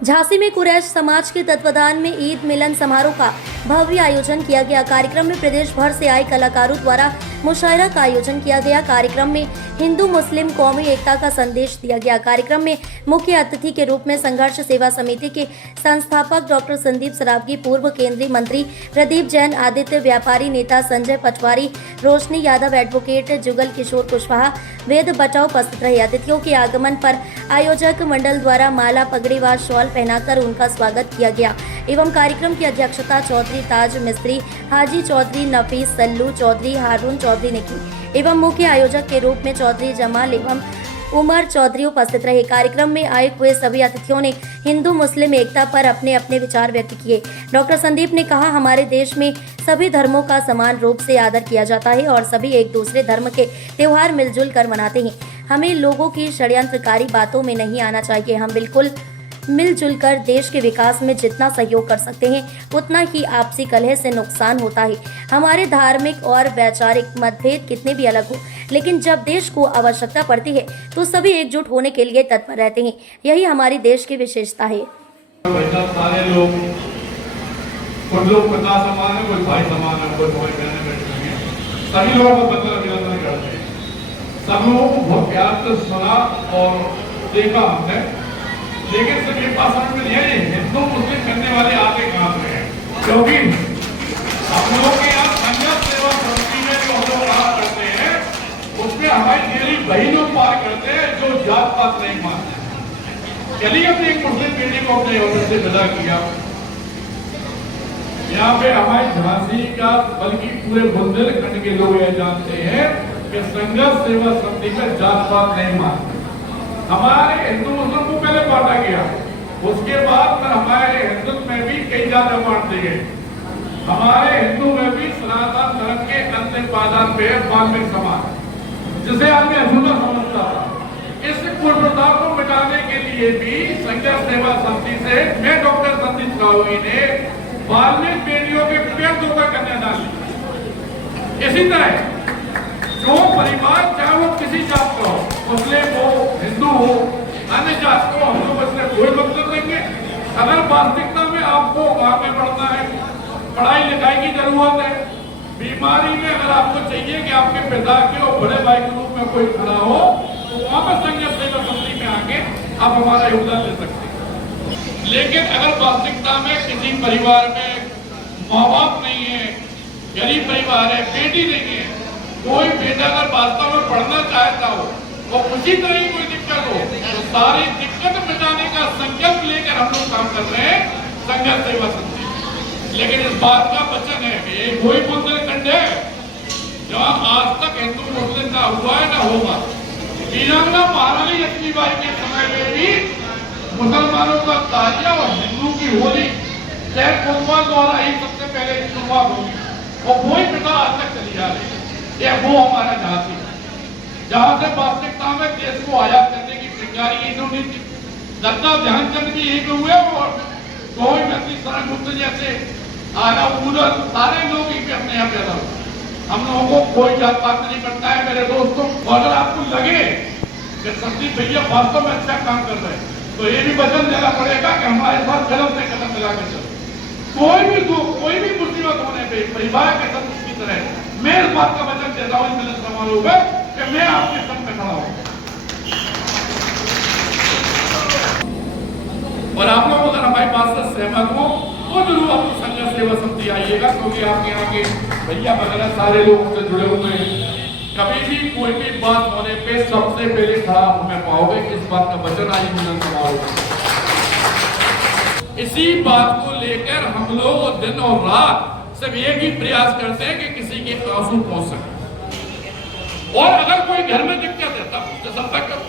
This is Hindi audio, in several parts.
झांसी में कुरैश समाज के तत्वाधान में ईद मिलन समारोह का भव्य आयोजन किया गया। कार्यक्रम में प्रदेश भर से आए कलाकारों द्वारा मुशायरा का आयोजन किया गया। कार्यक्रम में हिंदू मुस्लिम कौमी एकता का संदेश दिया गया। कार्यक्रम में मुख्य अतिथि के रूप में संघर्ष सेवा समिति के संस्थापक डॉक्टर संदीप सरावगी, पूर्व केंद्रीय मंत्री प्रदीप जैन, आदित्य व्यापारी नेता संजय पटवारी, रोशनी यादव, एडवोकेट जुगल किशोर कुशवाहा, वेद बचाओ उपस्थित रहे। अतिथियों के आगमन पर आयोजक मंडल द्वारा माला, पगड़ी व शॉल पहनाकर उनका स्वागत किया गया एवं कार्यक्रम की अध्यक्षता चौधरी ताज मिस्त्री, हाजी चौधरी, नफीस सल्लू चौधरी, हारून चौधरी ने की एवं मुख्य आयोजक के रूप में चौधरी जमाल एवं उमर चौधरी उपस्थित रहे। कार्यक्रम में आए हुए सभी अतिथियों ने हिंदू मुस्लिम एकता पर अपने अपने विचार व्यक्त किए। डॉक्टर संदीप ने कहा, हमारे देश में सभी धर्मों का समान रूप से आदर किया जाता है और सभी एक दूसरे धर्म के त्योहार मिलजुल कर मनाते हैं। हमें लोगों की षड्यंत्रकारी बातों में नहीं आना चाहिए। हम बिल्कुल मिलजुल कर देश के विकास में जितना सहयोग कर सकते हैं उतना ही आपसी कलह से नुकसान होता है। हमारे धार्मिक और वैचारिक मतभेद कितने भी अलग हो, लेकिन जब देश को आवश्यकता पड़ती है तो सभी एकजुट होने के लिए तत्पर रहते हैं। यही हमारी देश की विशेषता है। सारे लोग, कुछ लोग पिता समान है, कोई भाई समान है, कोई भाई बहन बैठे हैं, सभी लोगों को बदला अभिनंदन करते हैं। सब लोगों को बहुत प्यार से सुना और देखा हमने, लेकिन सिर्फ ये बात समझ में नहीं है हिंदू मुस्लिम करने वाले आगे कहां से हैं, क्योंकि हम लोग के यहाँ संघर्ष सेवा समिति में जो हम लोग काम करते हैं उसमें हमारी डेली वही लोग पार करते हैं जो जात पात नहीं मानते। चलिए अपनी एक मुस्लिम बेटी को अपने ऑफिस से विदा किया। यहाँ पे हमारे झांसी का बल्कि पूरे बुंदेलखंड के लोग यह जानते हैं कि संघर्ष सेवा समिति में जात पात नहीं मानते। हमारे हिंदू मुस्लिम को पहले बांटा गया, उसके बाद फिर हमारे हिंदुत्व में भी कई जात बांट दी गई। हमारे हिंदू में भी सनातन धर्म के अंतिम पायदान पे है वाल्मीकि समाज, जिसे आदमी अधूरा समझता था। इस कुप्रथा को मिटाने के लिए भी संघर्ष सेवा समिति से मैं डॉक्टर संदीप सरावगी ने वाल्मीकि बेटियों के पैर धोकर कन्यादान लिया। इसी तरह जो परिवार, चाहे वो किसी जात का हो, मुस्लिम हो, हिंदू हो, अन्य जात को, हम लोग इससे कोई मतलब देंगे। अगर वास्तविकता में आपको आगे बढ़ना है, पढ़ाई लिखाई की जरूरत है, बीमारी में अगर आपको चाहिए कि आपके पिता के और बड़े भाई के रूप में कोई खड़ा हो, तो वहां पर संघर्ष सेवा समिति में आके आप हमारा योगदान दे सकते हैं। लेकिन अगर वास्तविकता में किसी परिवार में माँ बाप नहीं है, गरीब परिवार है, बेटी नहीं है, कोई बेटा अगर वास्तव में पढ़ना चाहता हो और उसी तरह की कोई दिक्कत हो, तो सारी दिक्कत मिटाने का संकल्प लेकर हम लोग काम कर रहे हैं संघर्ष सेवा समिति। लेकिन इस बात का वचन है कि एक वही बुंदेलखंड है जहाँ आज तक हिंदू मुस्लिम ना हुआ है ना होगा। वीरांगना महारानी लक्ष्मीबाई के समय में भी मुसलमानों का ताजिया और हिंदू की होली शहर कोतवाल द्वारा ही सबसे पहले शुरुआत होगी और वही प्रथा आज तक चली जा रही है। ये वो हमारा झांसी, जहां से वास्तविकता में देश को आजाद करने की चिंगारी इन्होंने थी। दत्ता ध्यानचंद भी यही हुए और गोविंद नंदी शरण गुप्त जैसे आना पूरन सारे लोग ही अपने यहाँ पैदा हुए। हम लोगों को कोई जात पात नहीं करता है मेरे दोस्तों। अगर आपको लगे कि संदीप भैया वास्तव में अच्छा काम कर रहे हैं, तो ये भी वचन देना पड़ेगा कि हमारे साथ कदम से कदम मिलाकर चलो। कोई भी दुख, कोई भी मुसीबत होने पे परिवार के सदस्य की तरह मैं इस बात का वचन देता हूं मिलन समारोह में कि मैं आपके संग में खड़ा हूं। और आप लोग अगर हमारी बात से सहमत हो तो जरूर अपनी संघर्ष सेवा समिति आइएगा, क्योंकि आपके यहाँ के भैया वगैरह सारे लोग उनसे जुड़े हुए हैं। कभी भी कोई भी बात होने पे सबसे पहले खड़ा हमें पाओगे। इस बात का वचन आज मिलन समारोह। इसी बात को लेकर हम लोग दिन और रात सिर्फ एक ही प्रयास करते हैं कि किसी के आंसू पहुंच सके। और अगर कोई घर में दिक्कत है तब संपर्क करो,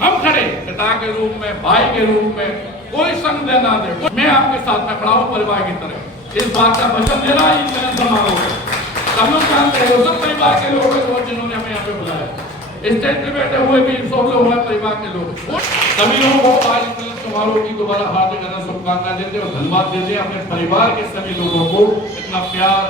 हम खड़े पिता के रूप में, भाई के रूप में, कोई संग देना दे, मैं आपके साथ में खड़ा हूं परिवार की तरह। इस बात का वचन देना ही मिलन समारोह है। सब लोग जानते हैं, सब परिवार के लोग हैं जिन्होंने हमें यहाँ पे बुलाया। स्टेज पे बैठे हुए भी सब लोग हमारे परिवार के लोग। सभी लोगों को आज मिलन समारोह की दोबारा हार्दिक शुभकामनाएं देते और धन्यवाद देते हैं अपने परिवार के सभी लोगों को इतना प्यार